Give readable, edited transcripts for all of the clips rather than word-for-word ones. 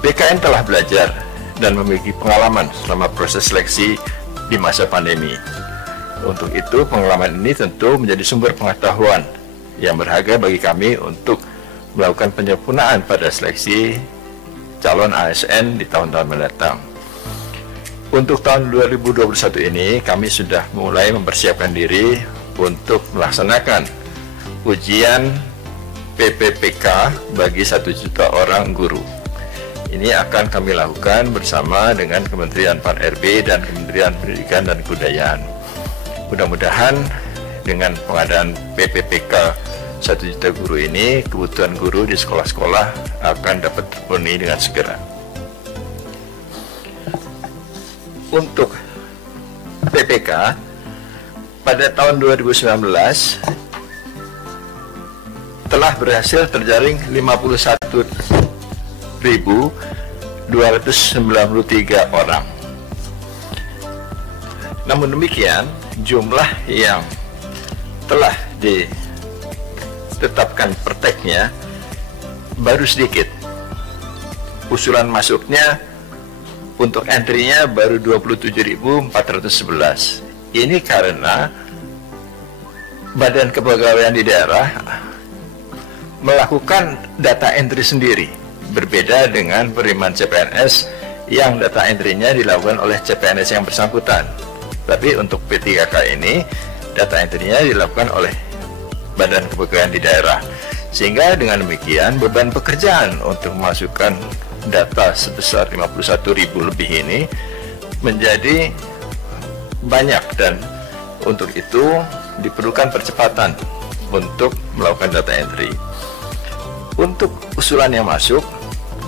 BKN telah belajar dan memiliki pengalaman selama proses seleksi di masa pandemi. Untuk itu, pengalaman ini tentu menjadi sumber pengetahuan yang berharga bagi kami untuk melakukan penyempurnaan pada seleksi calon ASN di tahun-tahun mendatang. Untuk tahun 2021 ini, kami sudah mulai mempersiapkan diri untuk melaksanakan ujian PPPK bagi 1 juta orang guru. Ini akan kami lakukan bersama dengan Kementerian PAN-RB dan Kementerian Pendidikan dan Kebudayaan. Mudah-mudahan dengan pengadaan PPPK 1 juta guru ini, kebutuhan guru di sekolah-sekolah akan dapat terpenuhi dengan segera. Untuk PPK, pada tahun 2019 telah berhasil terjaring 51.293 orang. Namun demikian, jumlah yang telah ditetapkan perteknya baru sedikit. Usulan masuknya untuk entry-nya baru 27.411. Ini karena Badan Kepegawaian di daerah melakukan data entry sendiri, berbeda dengan penerimaan CPNS yang data entry-nya dilakukan oleh CPNS yang bersangkutan. Tapi untuk P3K ini, data entry-nya dilakukan oleh Badan Kepegawaian di daerah. Sehingga dengan demikian beban pekerjaan untuk memasukkan data sebesar 51.000 lebih ini menjadi banyak, dan untuk itu diperlukan percepatan untuk melakukan data entry. Untuk usulan yang masuk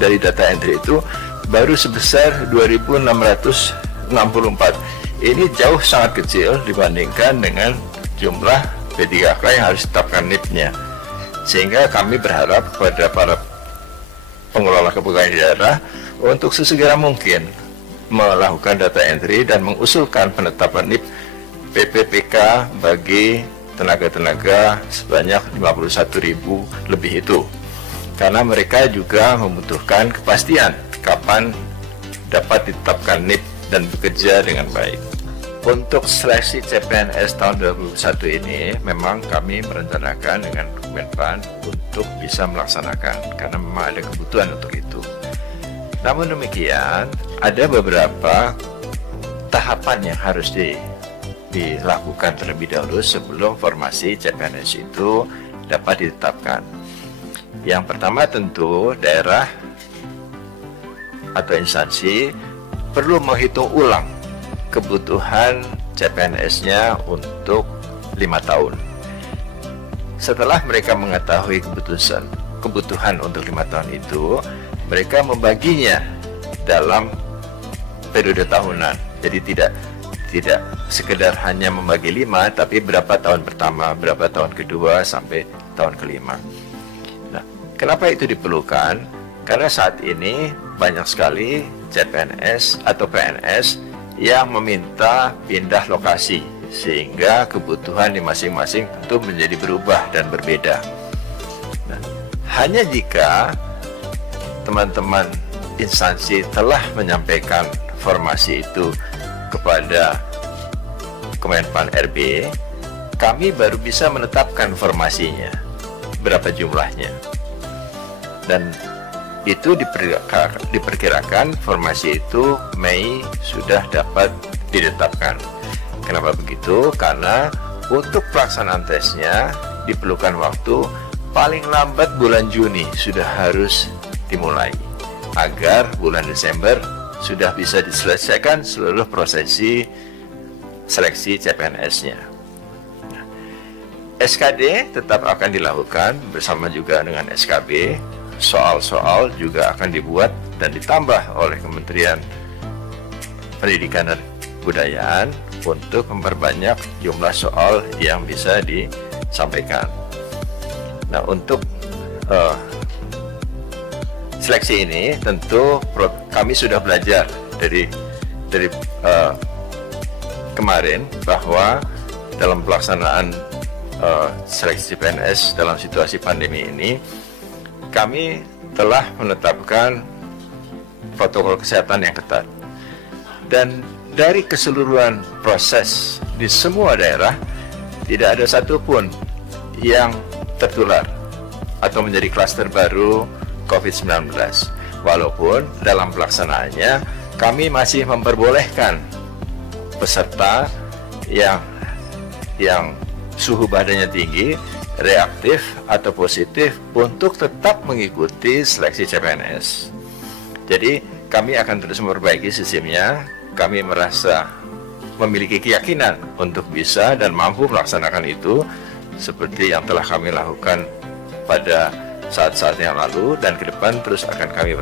dari data entry itu baru sebesar 2.664. Ini jauh sangat kecil dibandingkan dengan jumlah P3K yang harus ditetapkan NIP-nya. Sehingga kami berharap kepada para pengelola kepegawaian daerah untuk sesegera mungkin melakukan data entry dan mengusulkan penetapan NIP PPPK bagi tenaga-tenaga sebanyak 51.000 lebih itu. Karena mereka juga membutuhkan kepastian kapan dapat ditetapkan NIP dan bekerja dengan baik. Untuk seleksi CPNS tahun 2021 ini memang kami merencanakan dengan Kemenpan untuk bisa melaksanakan karena memang ada kebutuhan untuk itu. Namun demikian, ada beberapa tahapan yang harus dilakukan terlebih dahulu sebelum formasi CPNS itu dapat ditetapkan. Yang pertama tentu daerah atau instansi perlu menghitung ulang kebutuhan CPNS-nya untuk 5 tahun. Setelah mereka mengetahui kebutuhan untuk 5 tahun itu, mereka membaginya dalam periode tahunan. Jadi tidak sekedar hanya membagi 5, tapi berapa tahun pertama, berapa tahun kedua, sampai tahun kelima. Nah, kenapa itu diperlukan? Karena saat ini banyak sekali CPNS atau PNS yang meminta pindah lokasi, sehingga kebutuhan di masing-masing tentu menjadi berubah dan berbeda. Nah, hanya jika teman-teman instansi telah menyampaikan formasi itu kepada Kemenpan RB, kami baru bisa menetapkan formasinya, berapa jumlahnya. Dan itu diperkirakan formasi itu Mei sudah dapat ditetapkan. Kenapa begitu? Karena untuk pelaksanaan tesnya diperlukan waktu paling lambat bulan Juni sudah harus dimulai, agar bulan Desember sudah bisa diselesaikan seluruh prosesi seleksi CPNS-nya. SKD tetap akan dilakukan bersama juga dengan SKB. Soal-soal juga akan dibuat dan ditambah oleh Kementerian Pendidikan dan Kebudayaan untuk memperbanyak jumlah soal yang bisa disampaikan. Nah, untuk seleksi ini tentu kami sudah belajar dari kemarin bahwa dalam pelaksanaan seleksi PNS dalam situasi pandemi ini, kami telah menetapkan protokol kesehatan yang ketat. Dan dari keseluruhan proses di semua daerah, tidak ada satupun yang tertular atau menjadi klaster baru COVID-19. Walaupun dalam pelaksanaannya kami masih memperbolehkan peserta yang suhu badannya tinggi, reaktif atau positif untuk tetap mengikuti seleksi CPNS. Jadi kami akan terus memperbaiki sistemnya. Kami merasa memiliki keyakinan untuk bisa dan mampu melaksanakan itu seperti yang telah kami lakukan pada saat-saat yang lalu, dan ke depan terus akan kami